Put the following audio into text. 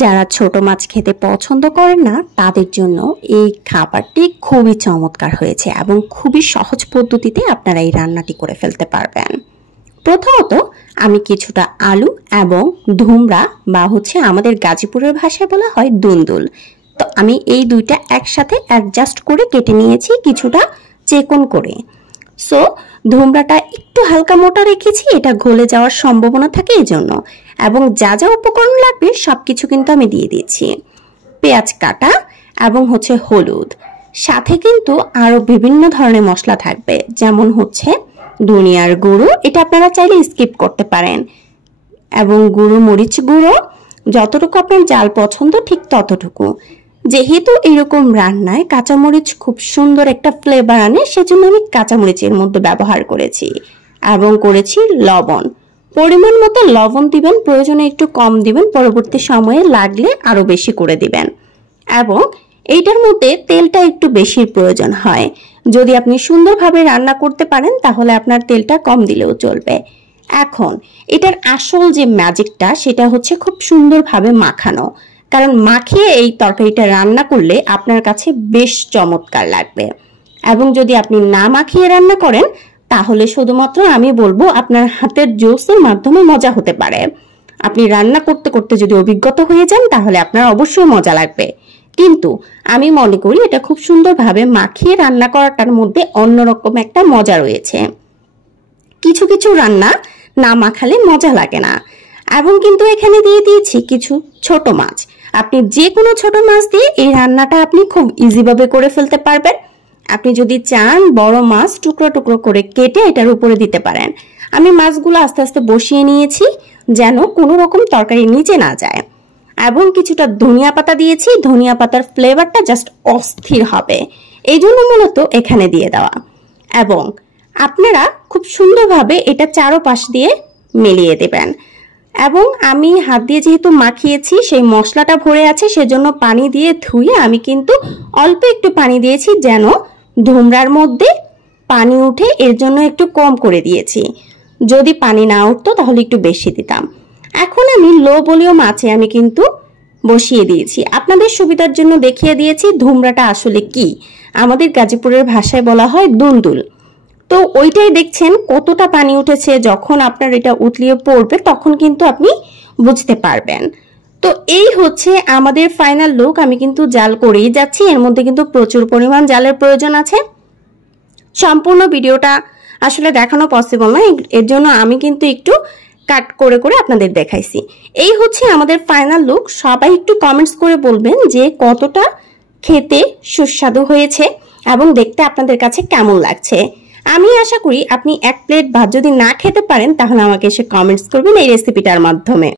যারা ছোট মাছ খেতে পছন্দ করেন না তাদের জন্য এই খাবারটি খুবই চমৎকার হয়েছে এবং খুবই সহজ পদ্ধতিতে আপনারা এই রান্নাটি করে ফেলতে পারবেন। প্রথমত আমি কিছুটা আলু এবং ধুমরা বা আমাদের গাজীপুরের ভাষায় বলা হয় দুন্দুল, তো আমি এই দুইটা একসাথে অ্যাডজাস্ট করে কেটে নিয়েছি কিছুটা চেকন করে। সো ধুমরাটা একটু হালকা মোটা রেখেছি, এটা গলে যাওয়ার সম্ভাবনা থাকে এই জন্য। এবং যা যা উপকরণ লাগবে সবকিছু কিন্তু আমি দিয়ে দিচ্ছি। পেঁয়াজ কাটা এবং হলুদ, সাথে কিন্তু আরো বিভিন্ন ধরনের মশলা থাকবে, যেমন ধনিয়ার গুঁড়ো, এটা আপনারা চাইলে স্কিপ করতে পারেন, এবং গুঁড়ো মরিচ গুঁড়ো, যতটুকু আপনার জাল পছন্দ ঠিক ততটুকু। যেহেতু এরকম রান্নায় কাঁচামরিচ খুব সুন্দর একটা ফ্লেভার আনে, সেজন্য আমি কাঁচামরিচের মধ্যে ব্যবহার করেছি। এবং করেছি লবণ, পরিমাণ মতো লবণ দিবেন, প্রয়োজনে একটু কম দিবেন, পরবর্তী সময়ে লাগলে আরো বেশি করে দিবেন। এবং এইটার মধ্যে তেলটা একটু বেশি প্রয়োজন হয়। যদি আপনি সুন্দরভাবে রান্না করতে পারেন তাহলে আপনার তেলটা কম দিলেও চলবে। এখন এটার আসল যে ম্যাজিকটা সেটা খুব সুন্দরভাবে মাখানো, কারণ মাখিয়ে এই তরকারিটা রান্না করলে আপনার কাছে বেশ চমৎকার লাগবে। এবং যদি আপনি না মাখিয়ে রান্না করেন তাহলে শুধুমাত্র আমি বলবো আপনার হাতের জোসের মাধ্যমে মজা হতে পারে। আপনি রান্না করতে করতে যদি অভিজ্ঞতা হয়ে যান তাহলে আপনার অবশ্যই মজা লাগবে, কিন্তু আমি মনে করি এটা খুব সুন্দরভাবে মাখিয়ে রান্না করাটার মধ্যে অন্যরকম একটা মজা রয়েছে। কিছু কিছু রান্না না মাখালে মজা লাগে না। এবং কিন্তু এখানে দিয়ে দিয়েছি কিছু ছোট মাছ। আপনি যে কোনো ছোট মাছ দিয়ে এই রান্নাটা আপনি খুব ইজিভাবে করে ফেলতে পারবেন। আপনি যদি চান বড় মাছ টুকরো টুকরো করে কেটে এটার উপরে দিতে পারেন। আমি মাছগুলো আস্তে আস্তে বসিয়ে নিয়েছি যেন কোনো রকম তরকারি নিচে না যায়। এবং কিছুটা ধনিয়া পাতা দিয়েছি, ধনিয়া পাতার ফ্লেভারটা জাস্ট অস্থির হবে, এই জন্য মূলত এখানে দিয়ে দেওয়া। এবং আপনারা খুব সুন্দরভাবে এটা চারোপাশ দিয়ে মিলিয়ে দেবেন। এবং আমি হাত দিয়ে যেহেতু মাখিয়েছি সেই মশলাটা ভরে আছে, সেজন্য পানি দিয়ে ধুয়ে আমি কিন্তু অল্প একটু পানি দিয়েছি যেন ধুমরার মধ্যে পানি উঠে, এর জন্য একটু কম করে দিয়েছি। যদি পানি না উঠতো তাহলে একটু বেশি দিতাম। এখন আমি লো ভলিউম আঁচে আমি কিন্তু বসিয়ে দিয়েছি, আপনাদের সুবিধার জন্য দেখিয়ে দিয়েছি ধুমরাটা আসলে কি। আমাদের গাজীপুরের ভাষায় বলা হয় দুন্দুল। তো ওইটাই দেখছেন কতটা পানি উঠেছে, যখন আপনার এটা উতলিয়ে পড়বে তখন কিন্তু আপনি বুঝতে পারবেন। তো এই আমাদের ফাইনাল লুক। আমি কিন্তু জাল করেই যাচ্ছি, এর মধ্যে কিন্তু প্রচুর পরিমাণ জালের প্রয়োজন আছে। সম্পূর্ণ ভিডিওটা আসলে দেখানো পসিবল না, এর জন্য আমি কিন্তু একটু কাট করে করে আপনাদের দেখাইছি। এই আমাদের ফাইনাল লুক। সবাই একটু কমেন্টস করে বলবেন যে কতটা খেতে সুস্বাদু হয়েছে এবং দেখতে আপনাদের কাছে কেমন লাগছে। আমি আশা করি আপনি এক প্লেট ভাত যদি না খেতে পারেন তাহলে আমাকে এসে কমেন্টস করবেন এই রেসিপিটার মাধ্যমে।